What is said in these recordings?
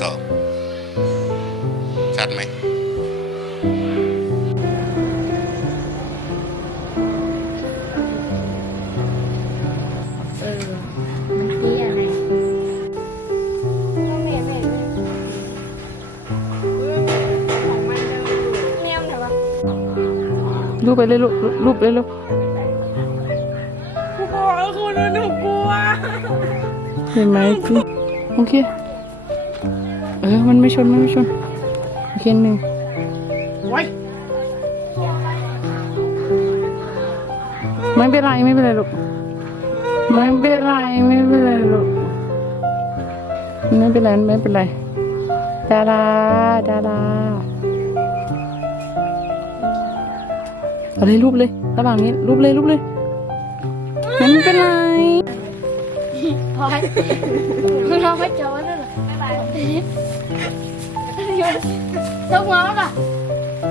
สองชัดไหมเออ มันเที่ยไงแม่แม่ของมันเร็วเงี้ยมเถอะวะรูปไปเลยลูกรูปเลยลูกกูบอคุณว่าหนูกลัว เห็นไหมพี่โอเค ออ มันไม่ชน มันไม่ชนโอเคหนึ่งไว้ไม่เป็นไรไม่เป็นไรลูกไม่เป็นไรไม่เป็นไรลูกไม่เป็นไรไม่เป็นไรดาราดาราเอาเลยรูปเลยระหว่างนี้รูปเลยรูปเลยไม่เป็นไรพอยมึงลองไปเจอนั่นแหละบ๊ายบาย ต้องมาป่ะ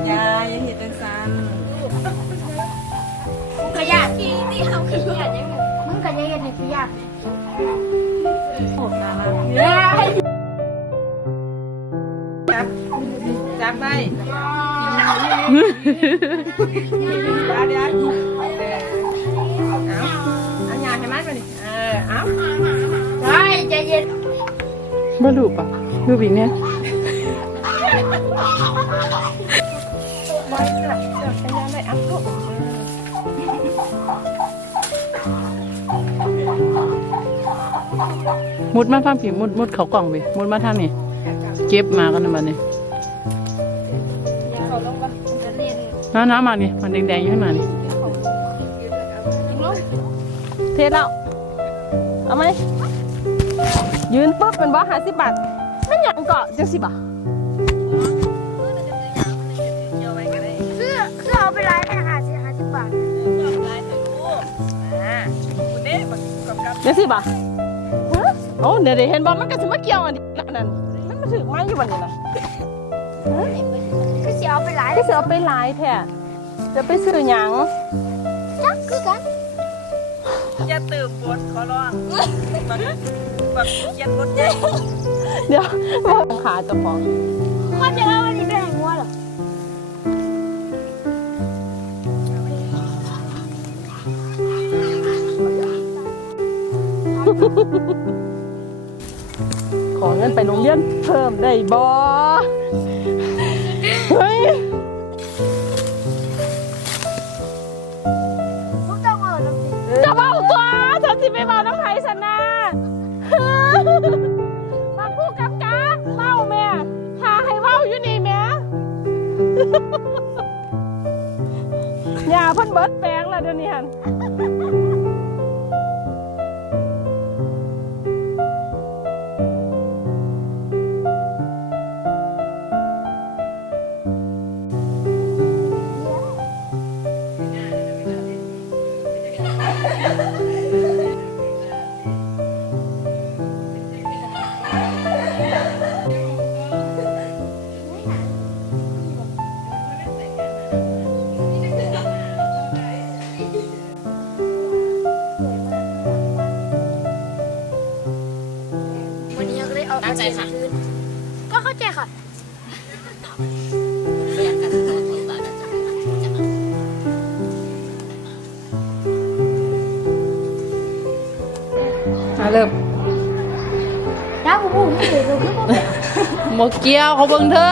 ยาอย่าเห็ดจังซันมึงขยะที่ที่เขาขยะยังไงมึงขยะยังไงขยะโหดนะเฮ้ยจับจับได้เดี๋ยวเดี๋ยวเอาเอายาให้มันมาดิเออเอาได้ใจเย็นมารูปอะรูปอีกเนี่ย มุดมาทางผีมุดมุดเขากล่องไปมุดมาทางนี่เก็บมากันนะบัดนี้เขาลงป่ะจะเรียนน้าน้ำมานี่มันแดงๆอยู่ข้างหน้านี่จริงลูกเทแล้วเอาไหมยืนปุ๊บเป็นบ่ห้าสิบบาทมันหยังเกาะจังสิบ่ะเจังสิบ่ะฮะโอ้เดี๋ยวเดี๋ยวเห็นบ่มันก็สิมาเกี่ยวอันนี้นั่นมันมาถึงไม้อยู่บัดนี้นะคือเสียเอาไปไลฟ์ที่เสือเอาไปหลายแท้จะไปซื้อหยังจักคือกันอย่าตื่นบทขอร้องแบบแบบเขียนบทใหญ่เดี๋ยวว่าขาเจะของ มันจะเอาอันนี้ไป ขอเงินไปโรงเรียนเพิ่มได้บ่เฮ้ย ใจค่ะ ก็เข้าใจค่ะ มาเริ่มแล้วผมพูดไม่ถูกเลยคือผมหมกเกี้ยวเขาเบิ่งเธอ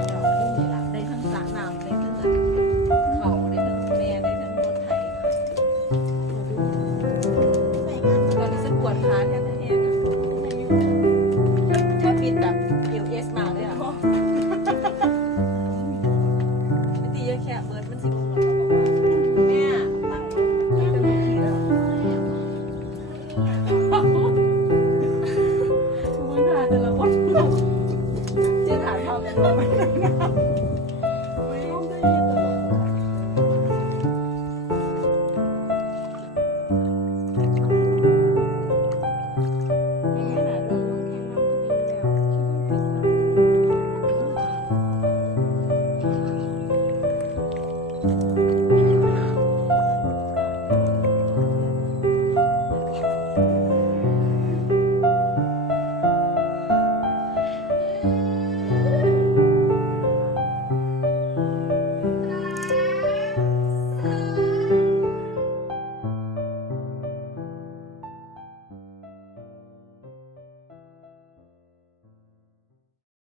哦，地上的。